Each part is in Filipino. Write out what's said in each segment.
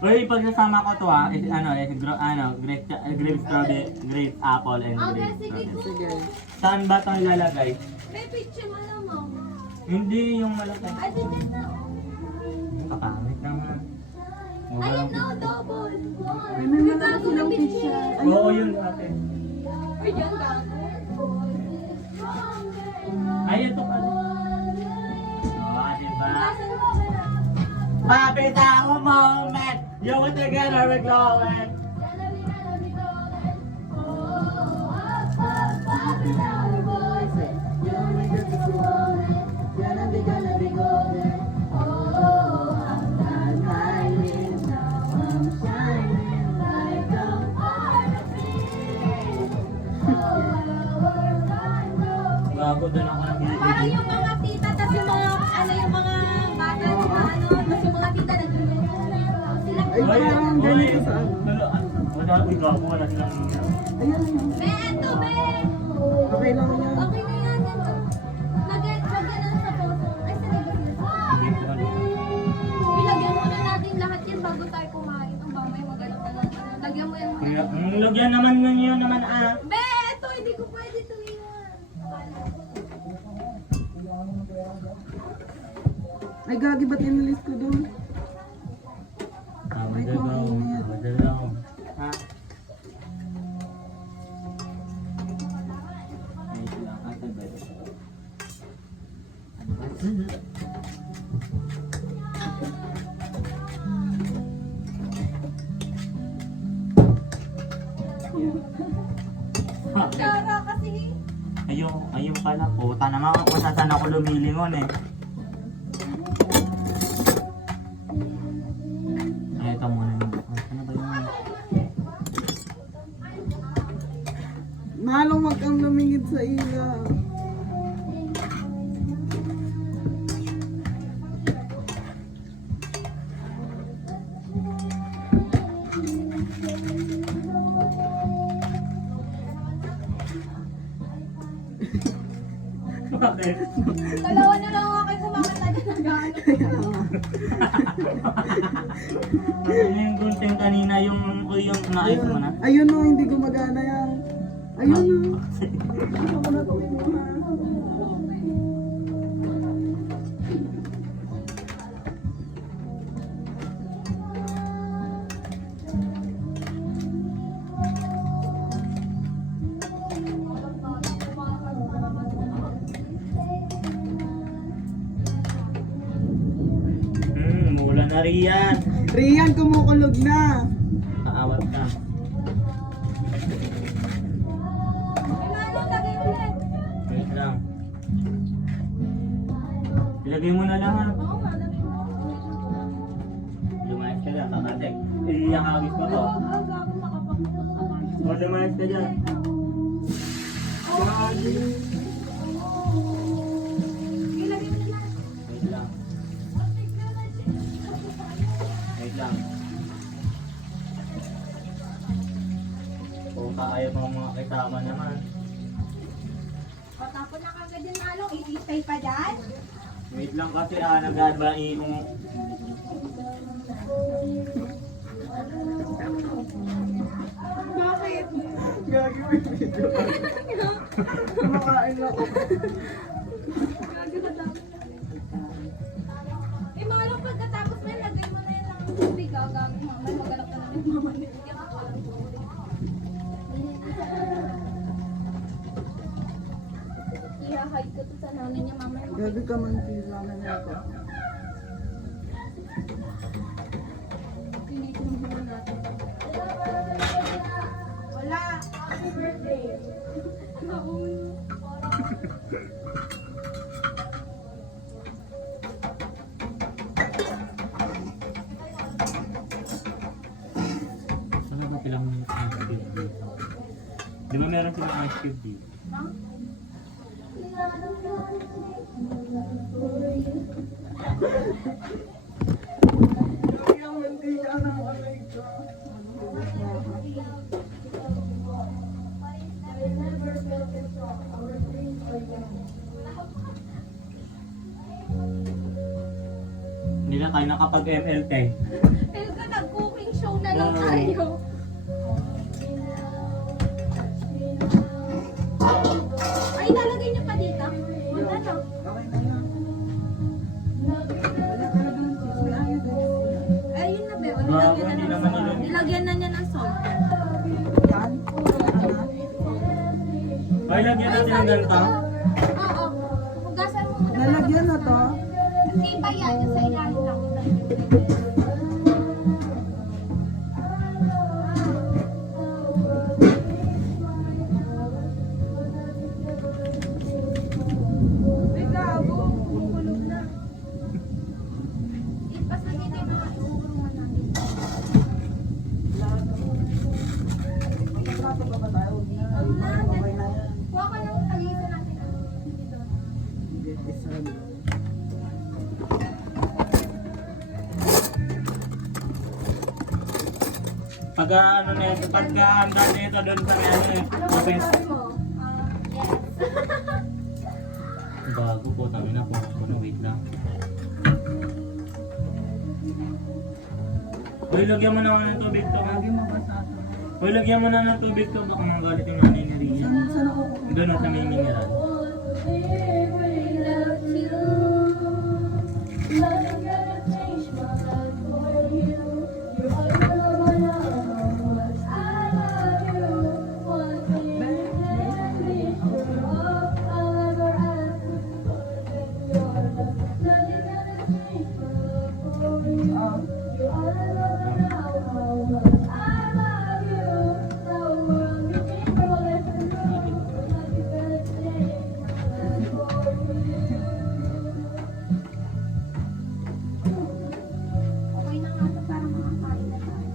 Uy, pag nasama ko to is grape strawberry, grape apple, and grape strawberry. Sige. Saan ba itong ilalagay? May picture mo lang, mama. Hindi yung malaki. Ay, din na. Kapangit naman. Ayun na, double. Ay, may mga silang picture. Oo, yun ate. Ay, yan lang. Ay, ito pala. Oo, diba? Happy tayo moment! You were together with Chloe! Bago doon ako Parang nag-iibig. yung mga tita, tas yung mga, yung mga bata, tas yung mga tita nag-iibig. Sila Ay, parang ganito sa ano. Wala, gago, wala silang iiyak. Ayan. Be, eto, be! Okay lang yan. Okay na yan, yan. Lagyan lang sa photo. Ay, sa Hindi ko alam. Ilagyan muna natin lahat yan bago tayo kumain. Ang bamay, magalang na lang. Lagyan mo yan. Kaya, lagyan naman yun naman Be, eto, hindi ko pwede ito iwan. Ay, gagi, ba't inalis ko doon? Madalaw. Ha? Wait lang, ate ba? Tara kasi. Ayun pala. Puta naman kung saan ako lumilingon eh. Ay, ito muna yung ano ba yun? Malong wag kang lumingid sa ilaw. Bakit? Dalawa na lang ako kayo kumakanta dyan ng gano'n. Ano yung gunting kanina yung naayos mo na? Ayun no, hindi gumagana yan. Ayun no. Ano ko na gawin mo na? Mula na riyan. Rian, kumukulog na. Kaawat ka. May manong lagay mo yan. Wait lang. Ilagay mo na lang ha. Oo nga, lagay mo. Lumayas ka dyan, kakatek. Iyakawis ko to. Aga ako makapagpunta ka man. O, lumayas ka dyan. Ilagay mo na lang. Wait lang. Wait lang. Kung ayaw mo mga kasama naman. Patapon na kagad yung along. Isistay pa dyan. Wait lang kasi nag-adva yung... Bakit? Gagi, may video. Kumakain ako. Eh, malong pagkatapos na yan, lagay mo na yan ng tubig. Gagawin mo. May magalak ka na ng mama niya. I-hide ko to sa nanay niya, mama. Gagi ka man, please, mama niya ako. Tinitulungan natin. Wala. Happy birthday. Saan ba silang ice cube dito? Di ba meron silang ice cube dito? Gagi, ang mantika ng alay ko. Hindi na tayo nakapag-ML ka eh. Eh, ka nag-cookie na lang tayo. Ay, ilalagay niyo pa dito? Wala na. Okay na yan. Wala talaga ng cheese. May ayaw din. Ay, yun na ba? Bago, hindi naman nila. Nilagyan na niya ng salt. Yan. Ay, lagyan natin ng ganito. Oo. Hugasan mo muna. Nalagyan na to. Hindi pa yan. Yung sa ilalim lang. May gago. Kumukulog na. Ipas na dito yung mga iuurungan natin. Pagkatrato ba ba tayo? Huwag na. Okay na yan. Kuha ka ng talisa natin. Dito. Isa. Pag ano na ito, pagka handa nito doon sa ano eh. Ano Okay. masasabi mo? Yes. Bago po, tami na po. Ano, wait lang. Uy, lagyan mo na ako ng tubig to. Lagi mo ba sa ato? Uy, lagyan mo na ng tubig to. Baka magalit yung nanay ni Rian. Saan ako kukuha? Doon sa may mineral. Ah. Okay na nga ito para makakain na tayo.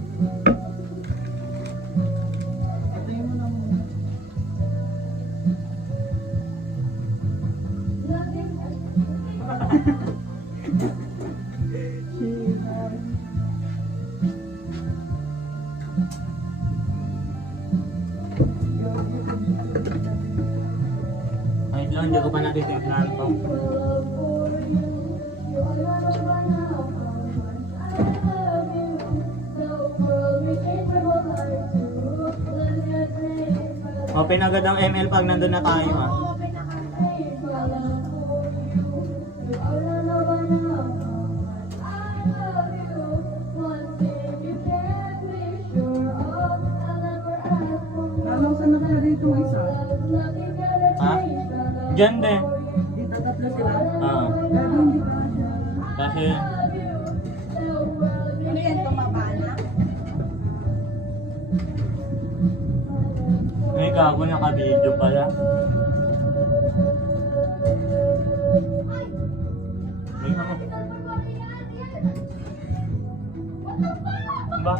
Patayin mo na muna. Ay, lang, hindi ko pa natitignan to. Open agad ang ML pag nandun na tayo ha. Okay na nga. Lalong saan nakalagay itong isa? Ha? Diyan din. Dito tatlo sila. Oo. Pero hindi ba siya? Kasi, Ano yan? Tumaba na? may gago naka-video pala. May ano? Ba?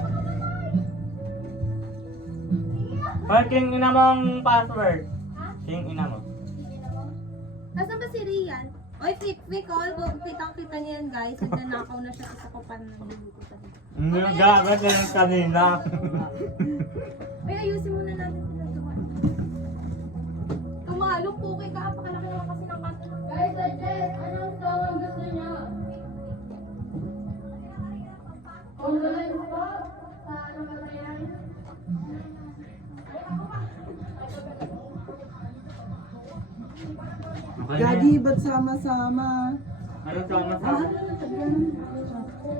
King ina mong password. King ina mo. Nasaan ba si Rian? Oy, quick call. Kitang-kita niya yan, guys. Nanakaw na siya sa kapan ng luto pa dito. Gago na yung kanina. Ay, ayusin muna natin sila doon. Tumalong po kay kapakalaki naman kasi ng kanto. Guys, suggest, anong song ang gusto niya? Kung galing po, sa ano ba na yan? Okay na Gagi, yan. ba't sama-sama? Ano sama sa? Ah, tagyan.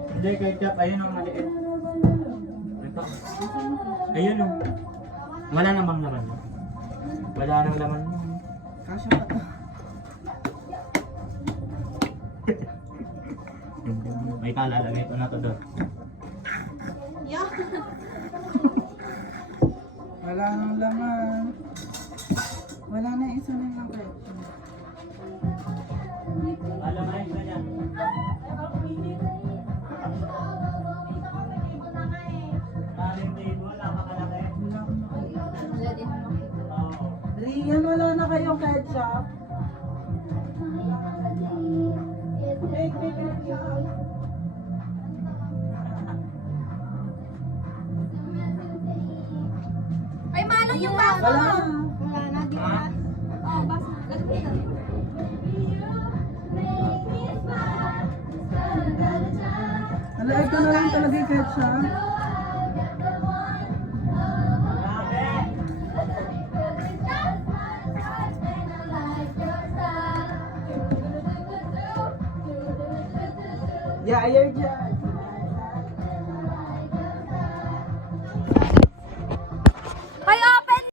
Hindi, kay Chap, ayun ang maliit. Ito. Ayun o. Wala na bang laman mo? Wala nang laman mo. Kasya pa to. May kalalagay ko na to doon. Yeah. Wala nang laman. Wala na, isa na lang kayo. Alam ay isa niya. Kaling table, napakalaki. Wala akong nakita. Wala din makita. Oo. Rian, wala na kayong ketchup. Hey, ketchup. Ay, manong yung baso Wala mo. na. Wala na, di ba? Oo, baso. Ganun ko na. Nalagay ko na lang talaga yung ketchup. Yeah, ayaw dyan.